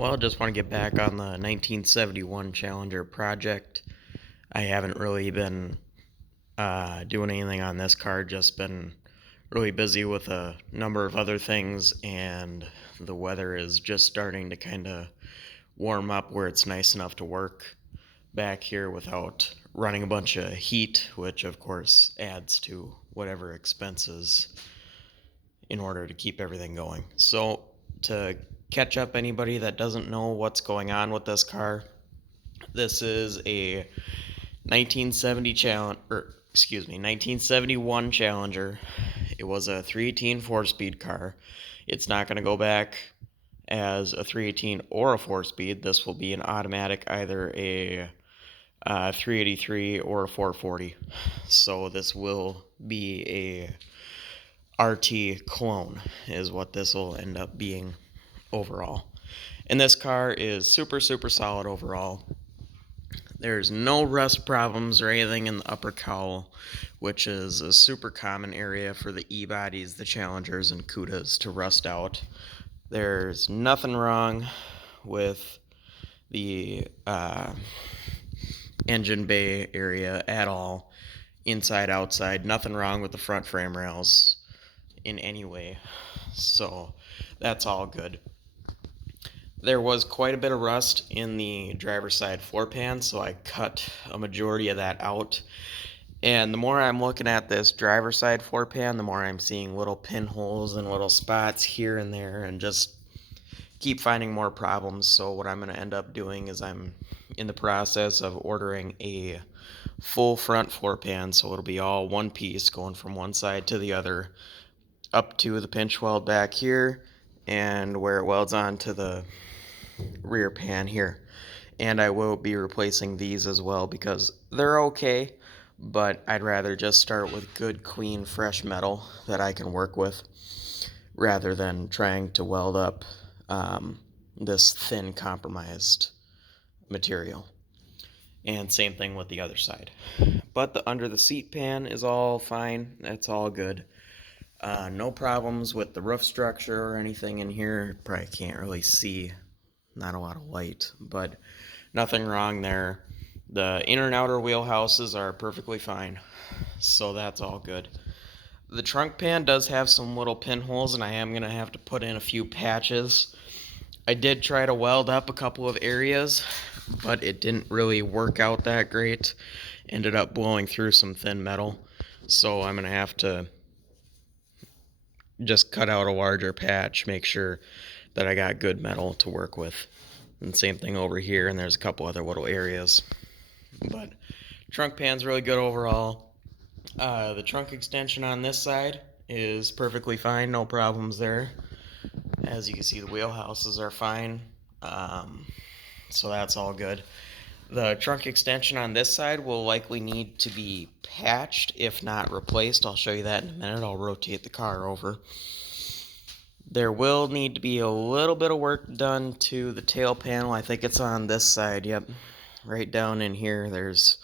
Well, just want to get back on the 1971 Challenger project. I haven't really been doing anything on this car, just been really busy with a number of other things, and the weather is just starting to kind of warm up where it's nice enough to work back here without running a bunch of heat, which of course adds to whatever expenses in order to keep everything going. So, to catch up anybody that doesn't know what's going on with this car, this is a 1970 Challenger, 1971 Challenger. It was a 318 4-speed car. It's not going to go back as a 318 or a 4-speed. This will be an automatic, either a 383 or a 440. So this will be a RT clone, is what this will end up being overall. And this car is super, super solid overall. There's no rust problems or anything in the upper cowl, which is a super common area for the E-bodies, the Challengers, and Cudas to rust out. There's nothing wrong with the engine bay area at all, inside, outside. Nothing wrong with the front frame rails in any way. So that's all good. There was quite a bit of rust in the driver's side floor pan, so I cut a majority of that out. And the more I'm looking at this driver's side floor pan, the more I'm seeing little pinholes and little spots here and there, and just keep finding more problems. So what I'm going to end up doing is I'm in the process of ordering a full front floor pan, so it'll be all one piece going from one side to the other up to the pinch weld back here and where it welds on to the rear pan here. And I will be replacing these as well because they're okay, but I'd rather just start with good, clean, fresh metal that I can work with rather than trying to weld up this thin, compromised material. And same thing with the other side. But the under the seat pan is all fine. That's all good. No problems with the roof structure or anything in here. Probably can't really see, not a lot of light, but nothing wrong there. The inner and outer wheelhouses are perfectly fine, so that's all good. The trunk pan does have some little pinholes, and I am going to have to put in a few patches. I did try to weld up a couple of areas, but it didn't really work out that great. Ended up blowing through some thin metal, so I'm going to have to just cut out a larger patch, make sure that I got good metal to work with. And same thing over here, and there's a couple other little areas. But trunk pan's really good overall. The trunk extension on this side is perfectly fine, no problems there. As you can see, the wheelhouses are fine, so that's all good. The trunk extension on this side will likely need to be patched, if not replaced. I'll show you that in a minute. I'll rotate the car over. There will need to be a little bit of work done to the tail panel. I think it's on this side, yep. Right down in here, there's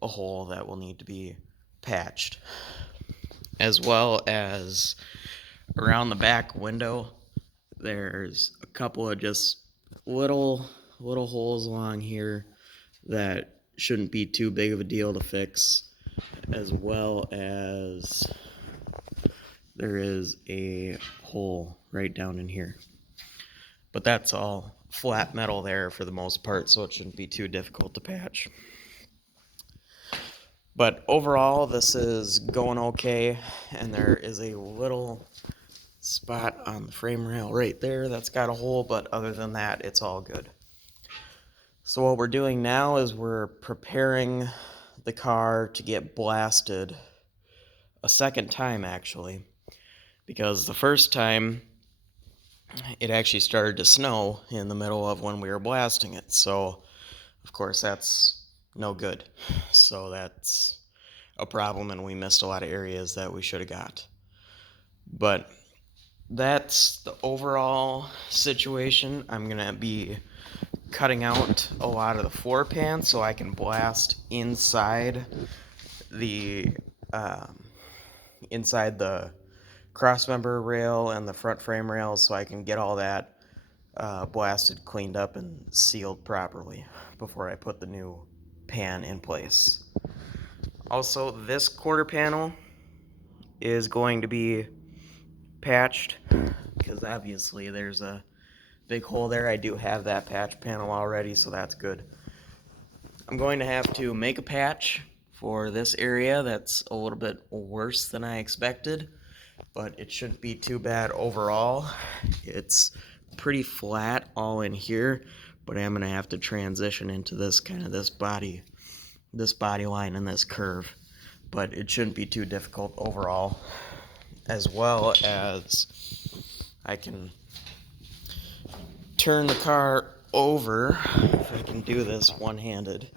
a hole that will need to be patched. As well as around the back window, there's a couple of just little holes along here that shouldn't be too big of a deal to fix, as well as there is a hole right down in here. But that's all flat metal there for the most part, so it shouldn't be too difficult to patch. But overall, this is going okay, and there is a little spot on the frame rail right there that's got a hole, but other than that, it's all good. So what we're doing now is we're preparing the car to get blasted a second time, actually, because the first time it actually started to snow in the middle of when we were blasting it. So, of course, that's no good. So that's a problem, and we missed a lot of areas that we should have got. But that's the overall situation. I'm going to be cutting out a lot of the floor pan so I can blast inside the crossmember rail and the front frame rails, so I can get all that blasted, cleaned up, and sealed properly before I put the new pan in place. Also, this quarter panel is going to be patched because obviously there's a big hole there. I do have that patch panel already, so that's good. I'm going to have to make a patch for this area that's a little bit worse than I expected, but it shouldn't be too bad overall. It's pretty flat all in here, but I'm going to have to transition into this kind of this body line and this curve, but it shouldn't be too difficult overall, as well as I can turn the car over if I can do this one-handed.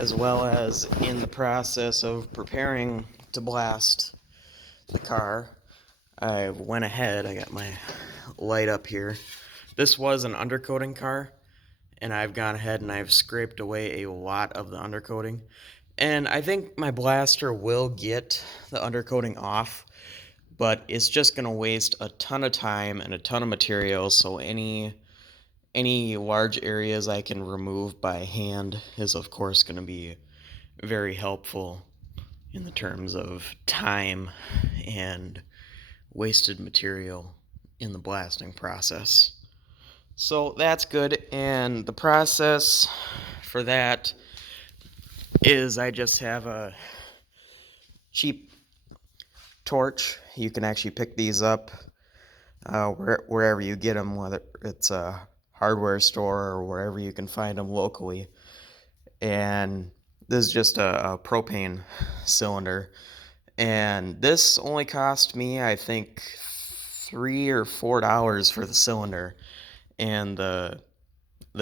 As well as in the process of preparing to blast the car, I went ahead, I got my light up here. This was an undercoating car, and I've gone ahead and I've scraped away a lot of the undercoating. And I think my blaster will get the undercoating off, but it's just going to waste a ton of time and a ton of material, so any large areas I can remove by hand is of course going to be very helpful in the terms of time and wasted material in the blasting process. So that's good, and the process for that is I just have a cheap torch. You can actually pick these up wherever you get them, whether it's a hardware store or wherever you can find them locally. And this is just a propane cylinder, and this only cost me, I think, $3 or $4 for the cylinder, and the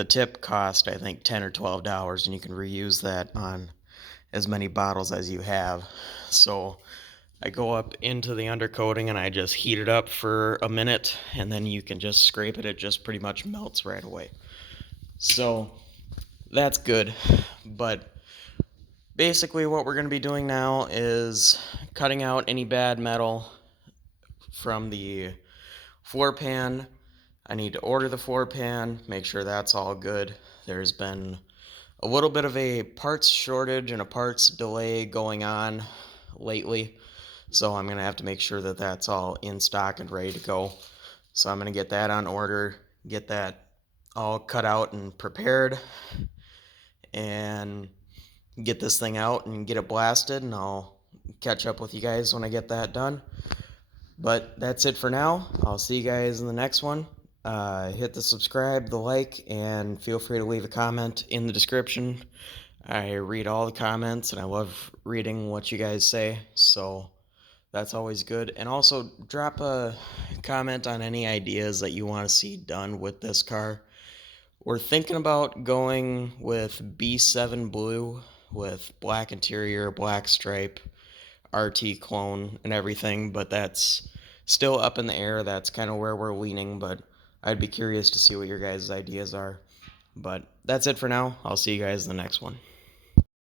tip cost, I think, $10 or $12, and you can reuse that on as many bottles as you have. So I go up into the undercoating and I just heat it up for a minute, and then you can just scrape it. It just pretty much melts right away. So that's good. But basically what we're going to be doing now is cutting out any bad metal from the floor pan. I need to order the floor pan, make sure that's all good. There's been a little bit of a parts shortage and a parts delay going on lately, so I'm going to have to make sure that that's all in stock and ready to go. So I'm going to get that on order, get that all cut out and prepared, and get this thing out and get it blasted, and I'll catch up with you guys when I get that done. But that's it for now. I'll see you guys in the next one. Hit the subscribe, the like, and feel free to leave a comment in the description. I read all the comments, and I love reading what you guys say, so that's always good. And also, drop a comment on any ideas that you want to see done with this car. We're thinking about going with B7 Blue with black interior, black stripe, RT clone, and everything, but that's still up in the air. That's kind of where we're leaning, but I'd be curious to see what your guys' ideas are. But that's it for now. I'll see you guys in the next one.